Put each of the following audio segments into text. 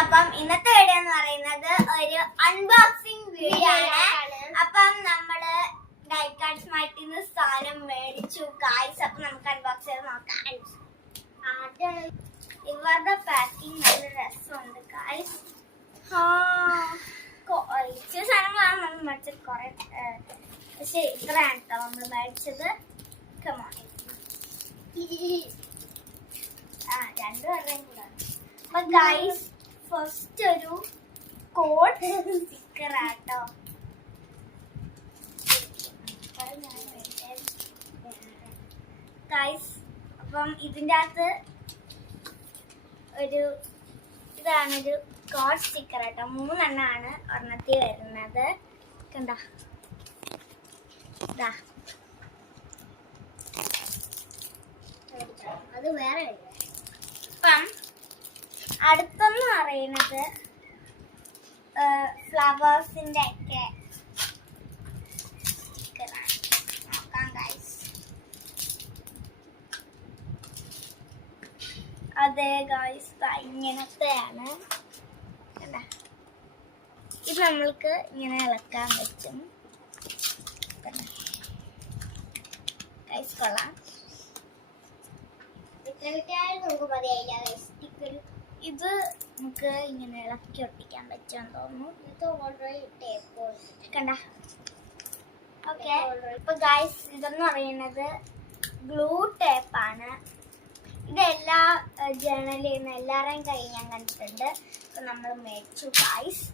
അപ്പം ഇന്നത്തെ വീഡിയോ എന്ന് പറയുന്നത് ഒരു അൺബോക്സിംഗ് വീഡിയോ ആണ്. അപ്പം നമ്മള് ഡൈക്കാർഡ് സ്മാർട്ടിൽ നിന്ന് സാധനം മേടിച്ചു ഗായ്സ്. അപ്പൊ നമുക്ക് അൺബോക്സ് ചെയ്ത് നോക്കാം. ഇവരുടെ പാക്കിംഗ് നല്ല രസമുണ്ട് ഗായ്സ്. ഇച്ചിരി സാധനങ്ങളാണ് നമ്മൾ മേടിച്ചത്, കുറെ പക്ഷെ ഇത്രയാണ് കേട്ടോ നമ്മൾ മേടിച്ചത്. രണ്ടുപേരുടെയും കൂടെ. അപ്പൊ ഗൈസ് ഫസ്റ്റ് ഒരു കോഡ് സ്റ്റിക്കർ ആട്ടോ. ഗൈസ് അപ്പം ഇതിൻ്റെ അകത്ത് ഒരു ഇതാണൊരു കോഡ് സ്റ്റിക്കർ ആട്ടോ. 3 എണ്ണമാണ് ഒരെണ്ണത്തിൽ വരുന്നത്. കണ്ടോ ഇതാ, അത് വേറെ. അപ്പം അടുത്തെന്ന് പറയുന്നത് ഫ്ലവേഴ്സിന്റെ ഒക്കെ നോക്കാം ഗൈസ്. അതെ ഗൈസ് ഇങ്ങനത്തെയാണ്. ഇത് നമ്മൾക്ക് ഇങ്ങനെ ഇളക്കാൻ പറ്റും ഗൈസ്. കൊള്ളാം. ഇത് നമുക്ക് ഇങ്ങനെ ഇളക്കി ഒട്ടിക്കാൻ പറ്റുമെന്ന് തോന്നുന്നു. കണ്ട ഓക്കെ. ഇപ്പൊ ഗൈസ് ഇതെന്ന് പറയുന്നത് ഗ്ലൂ ടേപ്പാണ്. ഇത് എല്ലാ ജേണലിൽ നിന്ന് എല്ലാവരുടെയും കൈ ഞാൻ കണ്ടിട്ടുണ്ട്. അപ്പൊ നമ്മൾ മേടിച്ചു ഗൈസ്.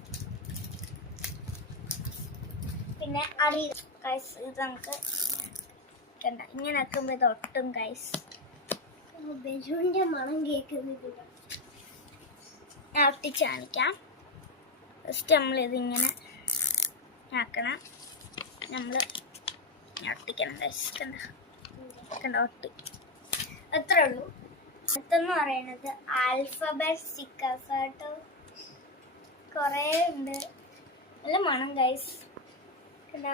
പിന്നെ അറിയാം ഗൈസ്, ഇത് നമുക്ക് കണ്ട ഇങ്ങനെ വെക്കുമ്പോ ഇത് ഒട്ടും ഗൈസ്. ബലൂണിന്റെ മണം കേൾക്കുന്നത് ഞാൻ ഒട്ടിച്ച് കാണിക്കാം. ഫസ്റ്റ് നമ്മളിതിങ്ങനെ ആക്കണം. നമ്മൾ ഒട്ടിക്കണം ഗൈസ്. കണ്ട ഒട്ടി, അത്രേ ഉള്ളൂ. അടുത്തെന്ന് പറയുന്നത് ആൽഫബറ്റ് സ്റ്റിക്കേഴ്സ് കേട്ടോ. കുറേ ഉണ്ട്, നല്ല മണം ഗൈസ്. കണ്ട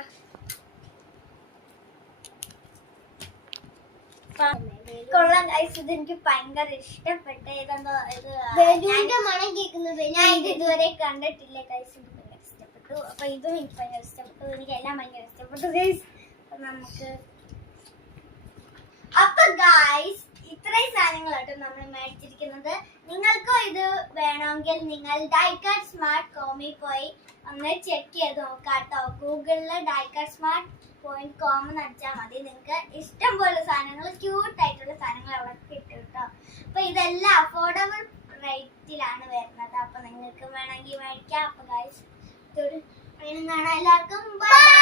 കൊള്ളാം ഗൈസ്. ഇത് എനിക്ക് ഭയങ്കര ഇഷ്ടപ്പെട്ടു. ഇതെന്തോ മണം കേൾക്കുന്നത് ഞാൻ ഇത് ഇതുവരെ കണ്ടിട്ടില്ല ഗൈസ്. ഇത് ഭയങ്കര ഇഷ്ടപ്പെട്ടു. അപ്പൊ ഇതും എനിക്ക് ഭയങ്കര ഇഷ്ടപ്പെട്ടു. എനിക്ക് എല്ലാം ഭയങ്കര ഇഷ്ടപ്പെട്ടു ഗൈസ്. അപ്പൊ നമുക്ക് അപ്പൊ ഗൈസ് ഇത്രയും സാധനങ്ങളായിട്ട് നമ്മൾ മേടിച്ചിരിക്കുന്നത്. നിങ്ങൾക്കും ഇത് വേണമെങ്കിൽ നിങ്ങൾ ഡൈക്കാർഡ് സ്മാർട്ട് കോമിൽ പോയി ഒന്ന് ചെക്ക് ചെയ്ത് നോക്കാട്ടോ. ഗൂഗിളില് ഡൈക്കാർഡ് സ്മാർട്ട് .com എന്ന് അടിച്ചാൽ മതി. നിങ്ങൾക്ക് ഇഷ്ടം പോലെ സാധനങ്ങൾ, ക്യൂട്ട് ആയിട്ടുള്ള സാധനങ്ങൾ അവിടെ കിട്ടും കേട്ടോ. അപ്പൊ ഇതെല്ലാം അഫോർഡബിൾ റേറ്റിലാണ് വരുന്നത്. അപ്പൊ നിങ്ങൾക്ക് വേണമെങ്കിൽ മേടിക്കാം. അപ്പൊ ഗൈസ് എല്ലാവർക്കും ബൈ.